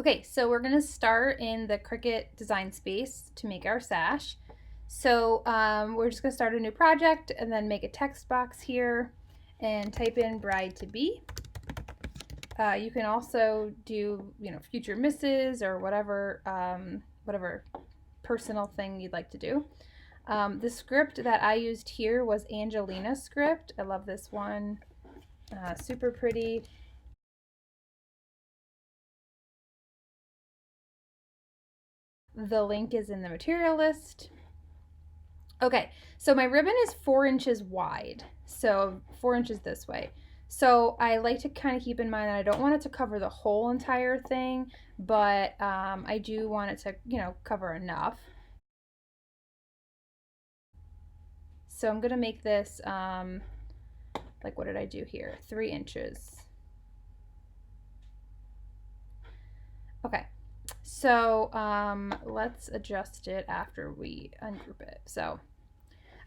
Okay, so we're gonna start in the Cricut design space to make our sash. So we're just gonna start a new project and then make a text box here and type in bride to be. You can also do, future misses or whatever personal thing you'd like to do. The script that I used here was Angelina's script. I love this one. Super pretty. The link is in the material list. Okay, so my ribbon is 4 inches wide, so 4 inches this way. So I like to kind of keep in mind that I don't want it to cover the whole entire thing, but I do want it to, cover enough. So I'm gonna make this, like what did I do here? 3 inches. Okay, so let's adjust it after we ungroup it. So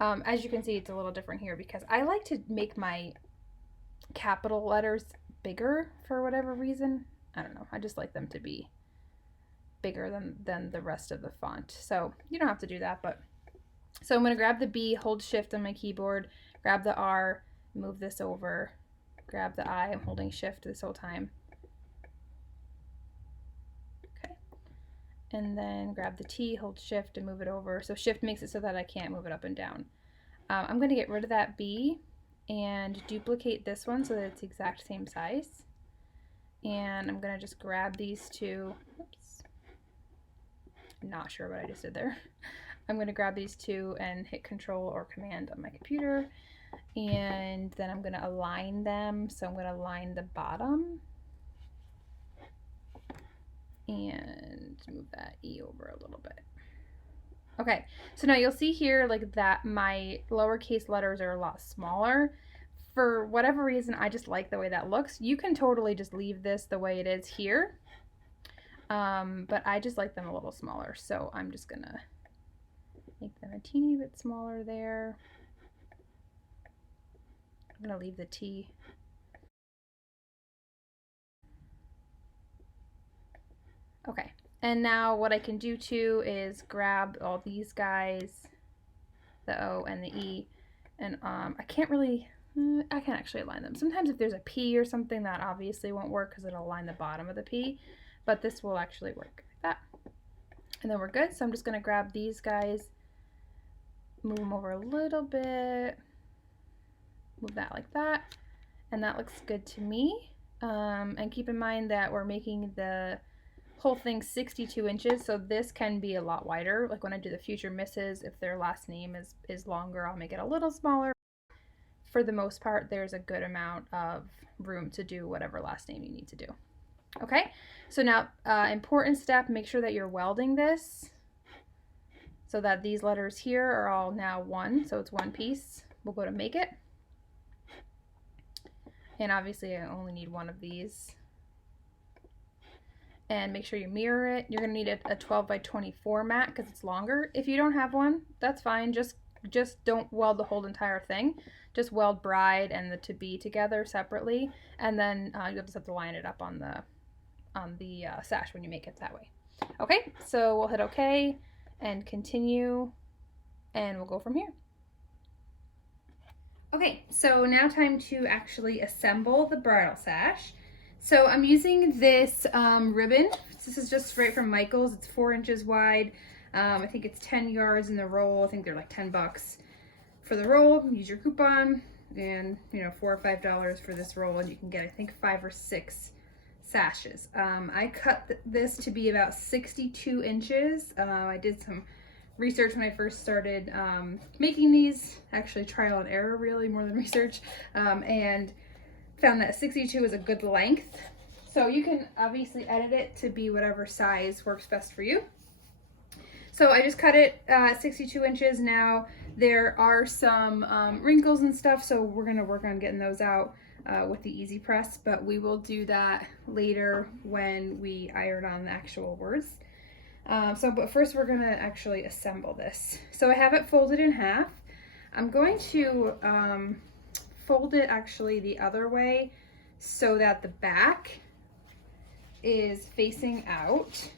as you can see, it's a little different here because I like to make my capital letters bigger for whatever reason. I don't know. I just like them to be bigger than the rest of the font. So you don't have to do that, but so I'm going to grab the B, hold shift on my keyboard, grab the R, move this over, grab the I. I'm holding shift this whole time. Okay. And then grab the T, hold shift and move it over. So shift makes it so that I can't move it up and down. I'm going to get rid of that B and duplicate this one so that it's the exact same size. And I'm going to just grab these two. Oops. Not sure what I just did there. I'm going to grab these two and hit Control or Command on my computer. And then I'm going to align them. So I'm going to align the bottom. And move that E over a little bit. Okay, so now you'll see here like that my lowercase letters are a lot smaller. For whatever reason, I just like the way that looks. You can totally just leave this the way it is here. But I just like them a little smaller, so I'm just gonna make them a teeny bit smaller there. I'm gonna leave the T. Okay, and now what I can do too is grab all these guys, the O and the E, and I can actually align them. Sometimes if there's a P or something, that obviously won't work because it'll align the bottom of the P, but this will actually work like that. And then we're good. So I'm just gonna grab these guys, move them over a little bit, move that like that, and that looks good to me. And keep in mind that we're making the whole thing 62 inches, so this can be a lot wider. Like when I do the future misses, if their last name is longer, I'll make it a little smaller. For the most part, there's a good amount of room to do whatever last name you need to do. Okay, so now important step, make sure that you're welding this so that these letters here are all now one, so it's one piece. We'll go to make it. And obviously I only need one of these. And make sure you mirror it. You're gonna need a 12 by 24 mat because it's longer. If you don't have one, that's fine. Just don't weld the whole entire thing. Just weld bride and the to be together separately, and then you'll just have to line it up on the sash when you make it that way. Okay, so we'll hit OK and continue, and we'll go from here. Okay, so now time to actually assemble the bridal sash. So I'm using this ribbon. This is just straight from Michael's. It's 4 inches wide. I think it's 10 yards in the roll. I think they're like $10 for the roll. Use your coupon, and $4 or $5 for this roll, and you can get I think 5 or 6 sashes. I cut this to be about 62 inches. I did some research when I first started making these, actually trial and error really more than research, and found that 62 is a good length. So you can obviously edit it to be whatever size works best for you. So I just cut it 62 inches. Now there are some wrinkles and stuff, so we're gonna work on getting those out with the Easy Press, but we will do that later when we iron on the actual words. But first we're gonna actually assemble this. So I have it folded in half. I'm going to fold it actually the other way so that the back is facing out.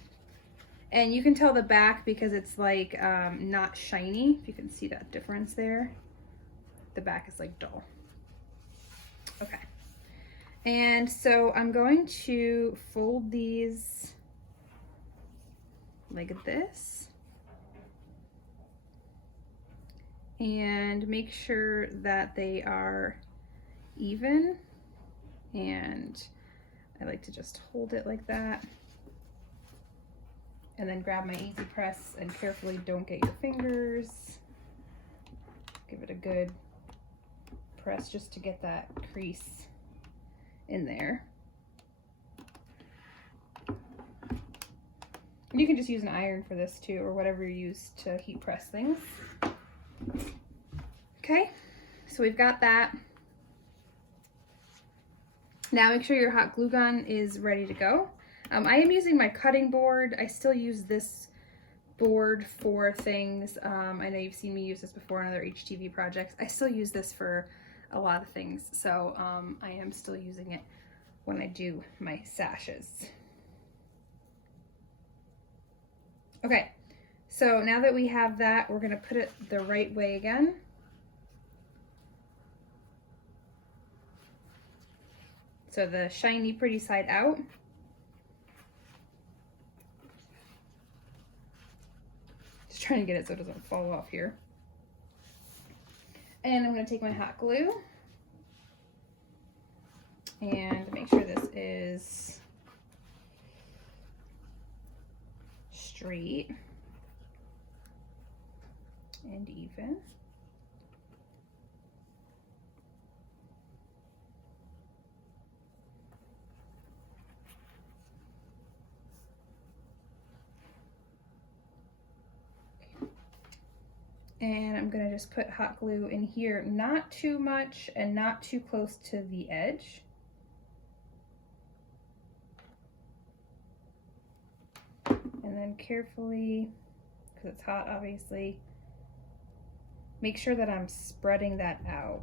And you can tell the back because it's like not shiny. If you can see that difference there. The back is like dull. Okay. And so I'm going to fold these like this. And make sure that they are even. And I like to just hold it like that. And then grab my Easy Press and carefully don't get your fingers. Give it a good press just to get that crease in there. And you can just use an iron for this too, or whatever you use to heat press things. Okay, so we've got that. Now make sure your hot glue gun is ready to go. I am using my cutting board. I still use this board for things. I know you've seen me use this before on other HTV projects. I still use this for a lot of things, so I am still using it when I do my sashes. Okay, so now that we have that, we're gonna put it the right way again. So the shiny, pretty side out. Just trying to get it so it doesn't fall off here. And I'm going to take my hot glue and make sure this is straight and even. And I'm gonna just put hot glue in here, not too much and not too close to the edge. And then carefully, because it's hot obviously, make sure that I'm spreading that out.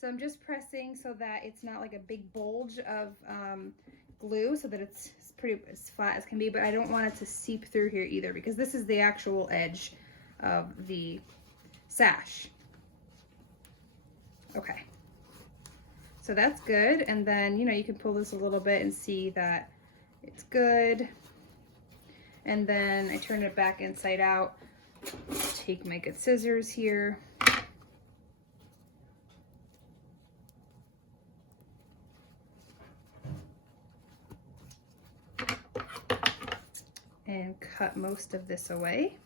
So I'm just pressing so that it's not like a big bulge of glue, so that it's pretty as flat as can be, but I don't want it to seep through here either, because this is the actual edge of the sash. Okay, so that's good. And then, you know, you can pull this a little bit and see that it's good. And then I turn it back inside out, take my good scissors here. And cut most of this away.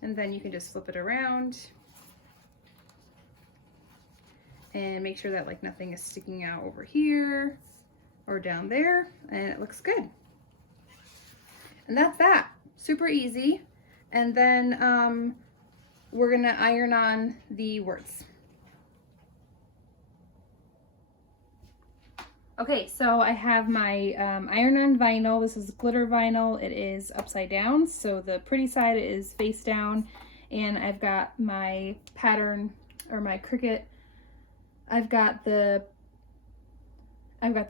And then you can just flip it around and make sure that like nothing is sticking out over here or down there, and it looks good. And that's that. Super easy. And then we're gonna iron on the words. Okay, so I have my iron-on vinyl. This is glitter vinyl. It is upside down, so the pretty side is face down. And I've got my pattern, or my Cricut. I've got the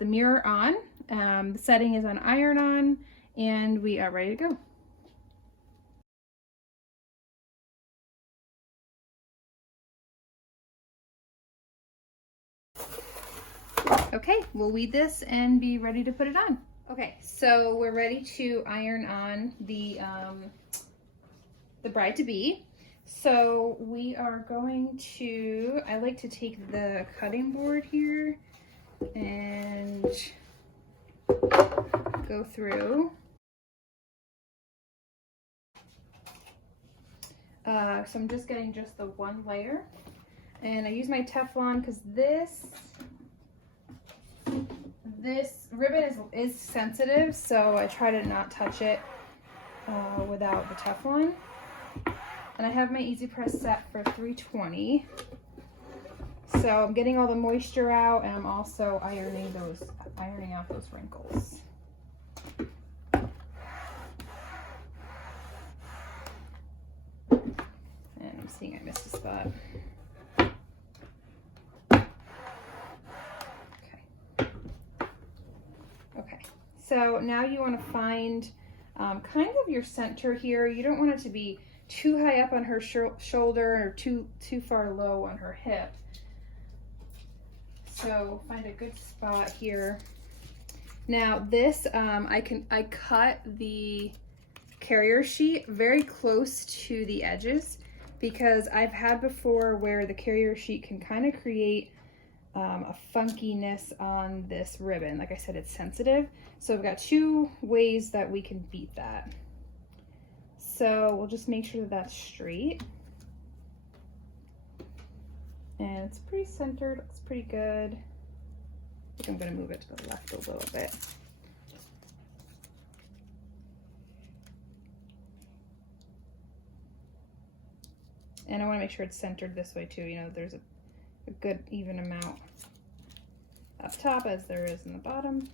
mirror on. The setting is on iron-on, and we are ready to go. Okay, we'll weed this and be ready to put it on. Okay, so we're ready to iron on the bride-to-be. So we are going to, I like to take the cutting board here and go through. So I'm just getting just the one layer. And I use my Teflon because this ribbon is sensitive, so I try to not touch it without the Teflon. And I have my Easy Press set for 320. So I'm getting all the moisture out, and I'm also ironing out those wrinkles. So now you want to find kind of your center here. You don't want it to be too high up on her shoulder or too far low on her hip. So find a good spot here. Now this, I cut the carrier sheet very close to the edges because I've had before where the carrier sheet can kind of create a funkiness on this ribbon. Like I said, it's sensitive. So I've got two ways that we can beat that. So we'll just make sure that that's straight. And it's pretty centered, looks pretty good. I think I'm gonna move it to the left a little bit. And I wanna make sure it's centered this way too. You know, there's a good even amount up top as there is in the bottom.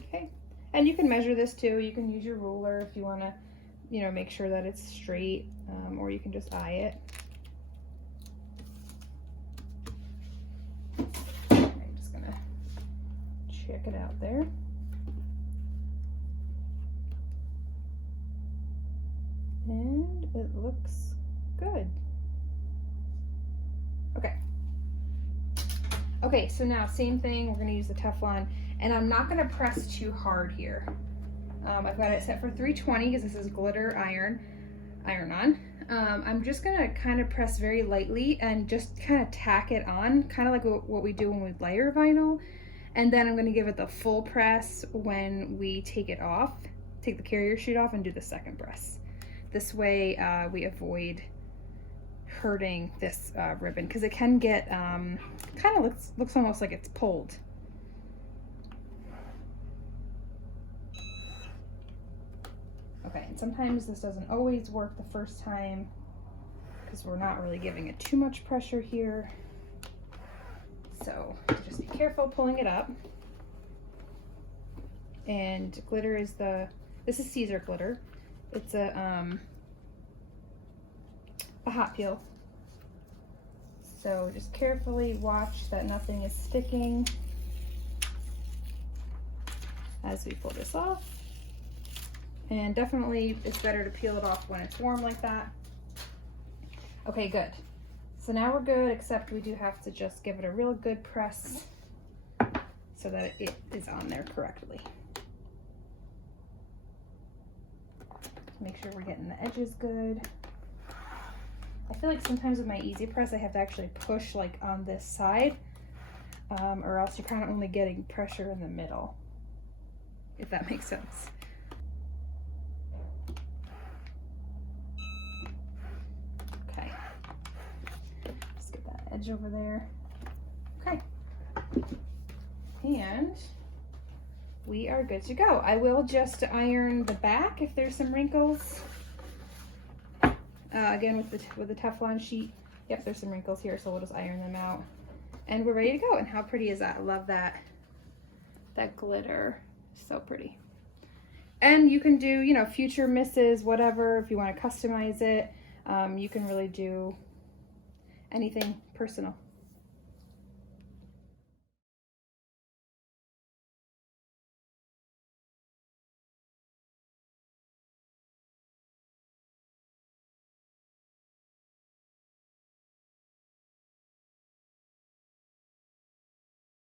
Okay, and you can measure this too. You can use your ruler if you want to, you know, make sure that it's straight, or you can just eye it. I'm just gonna check it out there. And it looks good. Okay. Okay, so now same thing, we're gonna use the Teflon, and I'm not gonna press too hard here. I've got it set for 320 because this is glitter iron on. I'm just gonna kind of press very lightly and just kind of tack it on, kind of like what we do when we layer vinyl. And then I'm gonna give it the full press when we take it off, take the carrier sheet off and do the second press. This way we avoid hurting this ribbon because it can get, kind of looks almost like it's pulled. Okay, and sometimes this doesn't always work the first time because we're not really giving it too much pressure here. So just be careful pulling it up. And glitter is this is Caesar glitter. It's a hot peel. So just carefully watch that nothing is sticking as we pull this off. And definitely it's better to peel it off when it's warm like that. Okay, good. So now we're good, except we do have to just give it a real good press so that it is on there correctly. Make sure we're getting the edges good. I feel like sometimes with my Easy Press I have to actually push like on this side, or else you're kind of only getting pressure in the middle, if that makes sense. Okay, let's get that edge over there. Okay, and we are good to go. I will just iron the back if there's some wrinkles. Again, with the Teflon sheet, yep, there's some wrinkles here, so we'll just iron them out. And we're ready to go. And how pretty is that? I love that glitter, so pretty. And you can do, you know, future misses, whatever, if you want to customize it. You can really do anything personal.